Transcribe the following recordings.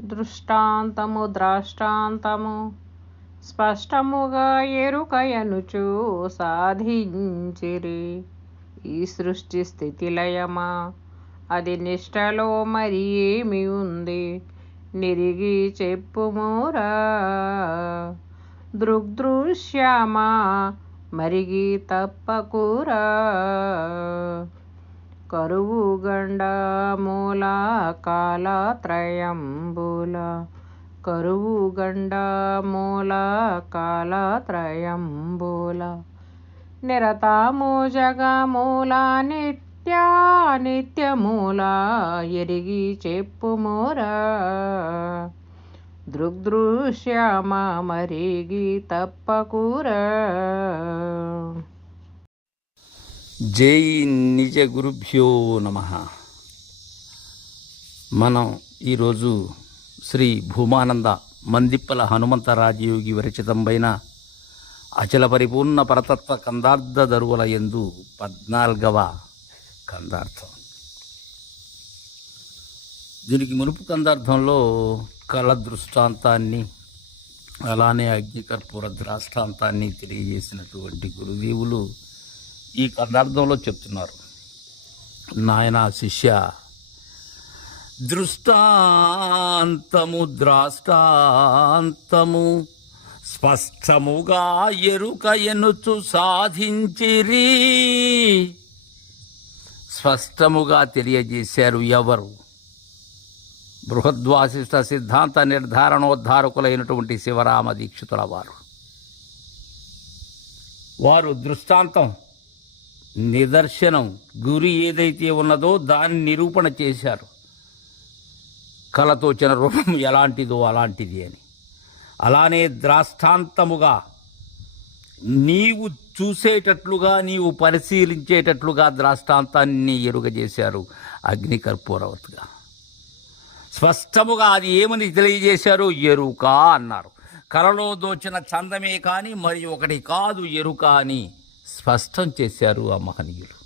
దృష్టాంతము ద్రాష్టాంతము. స్పష్టముగా ఎరుకయనుచు సాధించిరి. ఈ సృష్టి స్థితిలయమా? అది నిష్టలో మరి ఏమి ఉంది? నిరిగి చెప్పుమోరా దృగ్దృశ్యమా? మరిగి తప్పకురా. కరువు గండ మూల కాలత్రయంబుల. కరువు గండ మూల కాలత్రయంబుల. నిరతము జగమూల నిత్య నిత్యమూల ఎరిగి చెప్పుమోరా దృగ్దృశ్యమ మరిగి తప్పకురా జై నిజ గురుభ్యో నమ. మనం ఈరోజు శ్రీ భూమానంద మందిప్పల హనుమంత రాజయోగి విరచితంపైన అచల పరిపూర్ణ పరతత్వ కందార్థ దరువుల ఎందు పద్నాలుగవ కందార్థం. దీనికి మునుపు కందార్థంలో కళ దృష్టాంతాన్ని అలానే అగ్నికర్పూర ద్రాష్టాంతాన్ని తెలియజేసినటువంటి గురుదేవులు ఈ కన్నార్థంలో చెప్తున్నారు. నాయన శిష్య దృష్టాంతము ద్రాష్టాంతము స్పష్టముగా ఎరుక ఎనుచు సాధించిరి. స్పష్టముగా తెలియజేశారు ఎవరు? బృహద్వాసిష్ట సిద్ధాంత నిర్ధారణోద్ధారకులైనటువంటి శివరామ దీక్షితుల వారు. వారు దృష్టాంతం నిదర్శనం గురి ఏదైతే ఉన్నదో దాన్ని నిరూపణ చేశారు. కళతోచిన రూపం ఎలాంటిదో అలాంటిది అని. అలానే ద్రాష్టాంతముగా నీవు చూసేటట్లుగా నీవు పరిశీలించేటట్లుగా ద్రాష్టాంతాన్ని ఎరుగజేశారు అగ్నికర్పూరవత్గా స్పష్టముగా అది ఏమని తెలియజేశారు? ఎరుక అన్నారు. కలలో దోచిన చందమే కానీ మరి ఒకటి కాదు ఎరుక అని స్పష్టం చేశారు ఆ మహనీయులు.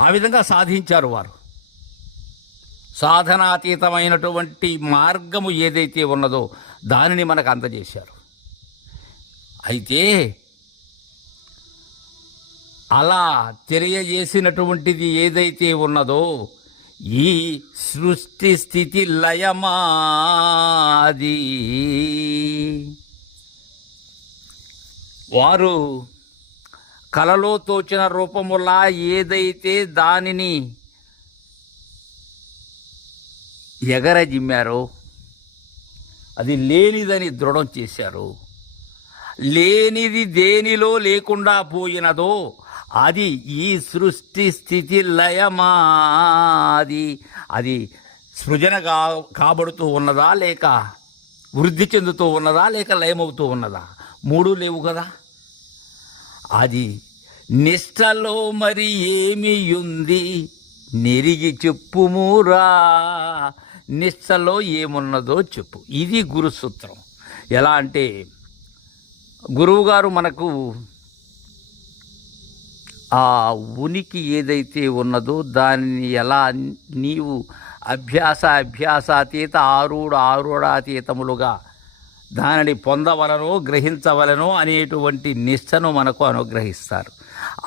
ఆ విధంగా సాధించారు వారు. సాధనాతీతమైనటువంటి మార్గము ఏదైతే ఉన్నదో దానిని మనకు అందజేశారు. అయితే అలా తెలియజేసినటువంటిది ఏదైతే ఉన్నదో ఈ సృష్టి స్థితి లయమాది. వారు కలలో తోచిన రూపములా ఏదైతే దానిని ఎగరజిమ్మారో అది లేనిదని దృఢం చేశారు లేనిది దేనిలో లేకుండా పోయినదో అది ఈ సృష్టి స్థితి లయమాది. అది సృజన కా కాబడుతూ ఉన్నదా లేక వృద్ధి చెందుతూ ఉన్నదా లేక లయమవుతూ ఉన్నదా? మూడు లేవు కదా. అది నిష్టలో మరి ఏమి ఉంది నెరిగి చెప్పుమురా. నిష్టలో ఏమున్నదో చెప్పు. ఇది గురుసూత్రం. ఎలా అంటే గురువుగారు మనకు ఆ ఉనికి ఏదైతే ఉన్నదో దానిని ఎలా నీవు అభ్యాస అభ్యాసాతీత ఆరుడు ఆరుడాతీతములుగా దానిని పొందవలనో గ్రహించవలనో అనేటువంటి నిష్టను మనకు అనుగ్రహిస్తారు.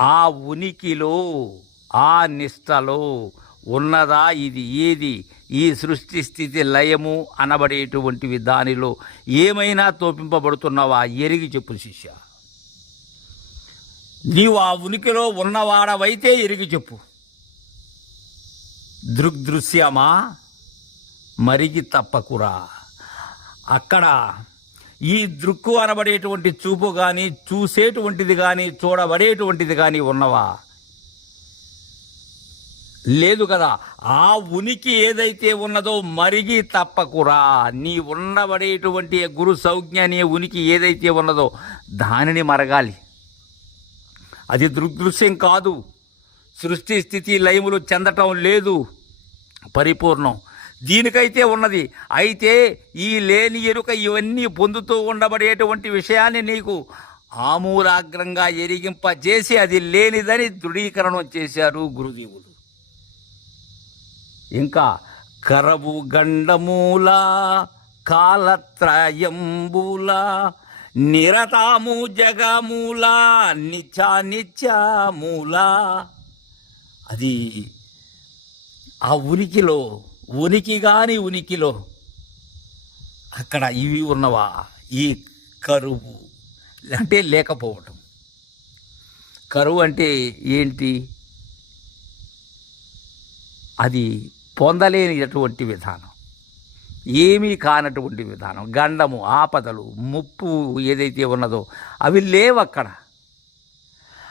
ఆ ఉనికిలో ఆ నిష్టలో ఉన్నదా ఇది ఏది ఈ సృష్టి స్థితి లయము అనబడేటువంటివి దానిలో ఏమైనా తోపింపబడుతున్నావా? ఎరిగి చెప్పు శిష్య. నీవు ఆ ఉనికిలో ఉన్నవాడవైతే ఎరిగి చెప్పు. దృగ్దృశ్యమా? మరిగి తప్పకురా. అక్కడ ఈ దృక్కు అనబడేటువంటి చూపు కానీ చూసేటువంటిది కానీ చూడబడేటువంటిది కానీ ఉన్నవా? లేదు కదా. ఆ ఉనికి ఏదైతే ఉన్నదో మరిగి తప్పకురా. నీ ఉండబడేటువంటి గురు సౌజ్ఞ అనే ఉనికి ఏదైతే ఉన్నదో దానిని మరగాలి. అది దృగ్దృశ్యం కాదు. సృష్టి స్థితి లయములు చెందటం లేదు. పరిపూర్ణం. దీనికైతే ఉన్నది. అయితే ఈ లేని ఎరుక ఇవన్నీ పొందుతూ ఉండబడేటువంటి విషయాన్ని నీకు ఆమూలాగ్రంగా ఎరిగింపజేసి అది లేనిదని దృఢీకరణం చేశారు గురుదేవులు ఇంకా కరవు గండమూల కాలత్రయంబూల నిరతాము జగమూల నిత్య నిత్యమూల అది ఆ ఉనికిలో ఉనికి కాని ఉనికిలో అక్కడ ఇవి ఉన్నవా? ఈ కరువు. అంటే లేకపోవటం. కరువు అంటే ఏంటి? అది పొందలేనిటువంటి విధానం. ఏమీ కానటువంటి విధానం. గండము ఆపదలు ముప్పు ఏదైతే ఉన్నదో అవి లేవు అక్కడ.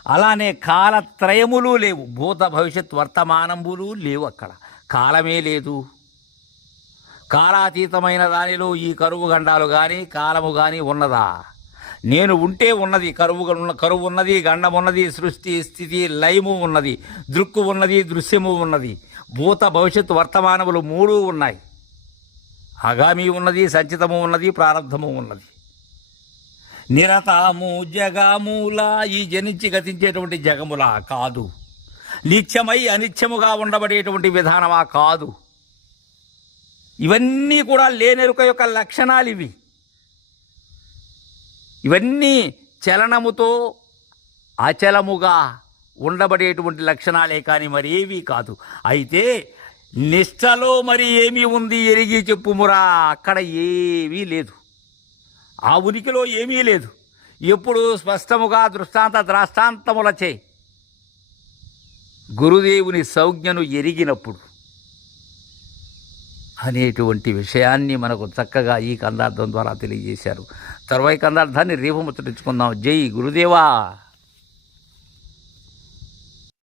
అలానే కాలత్రయములు లేవు. భూత భవిష్యత్ వర్తమానములు లేవు అక్కడ. కాలమే లేదు. కాలాతీతమైన దానిలో ఈ కరువు గండాలు కానీ కాలము కానీ ఉన్నదా? నేను ఉంటే ఉన్నది కరువు ఉన్న కరువు ఉన్నది గండం ఉన్నది సృష్టి స్థితి లయము ఉన్నది దృక్కు ఉన్నది దృశ్యము ఉన్నది. భూత భవిష్యత్తు వర్తమానములు మూడు ఉన్నాయి. ఆగామి ఉన్నది సంచితము ఉన్నది ప్రారంధము ఉన్నది. నిరతాము జగమూల ఈ జనించి గతించేటువంటి జగములా కాదు. నిత్యమై అనిత్యముగా ఉండబడేటువంటి విధానమా కాదు. ఇవన్నీ కూడా లేనెరుక యొక్క లక్షణాలు ఇవి. ఇవన్నీ చలనముతో అచలముగా ఉండబడేటువంటి లక్షణాలే కానీ మరేవి కాదు. అయితే నిష్టలో మరి ఏమి ఉంది ఎరిగి చెప్పుమురా? అక్కడ ఏమీ లేదు. ఆ ఉనికిలో ఏమీ లేదు. ఎప్పుడు స్పష్టముగా దృష్టాంత ద్రాష్టాంతములచే గురుదేవుని సౌజ్ఞను ఎరిగినప్పుడు అనేటువంటి విషయాన్ని మనకు చక్కగా ఈ కందార్థం ద్వారా తెలియజేశారు. తర్వాయి కందార్థాన్ని రేపు ముచ్చటించుకుందాం జై గురుదేవా!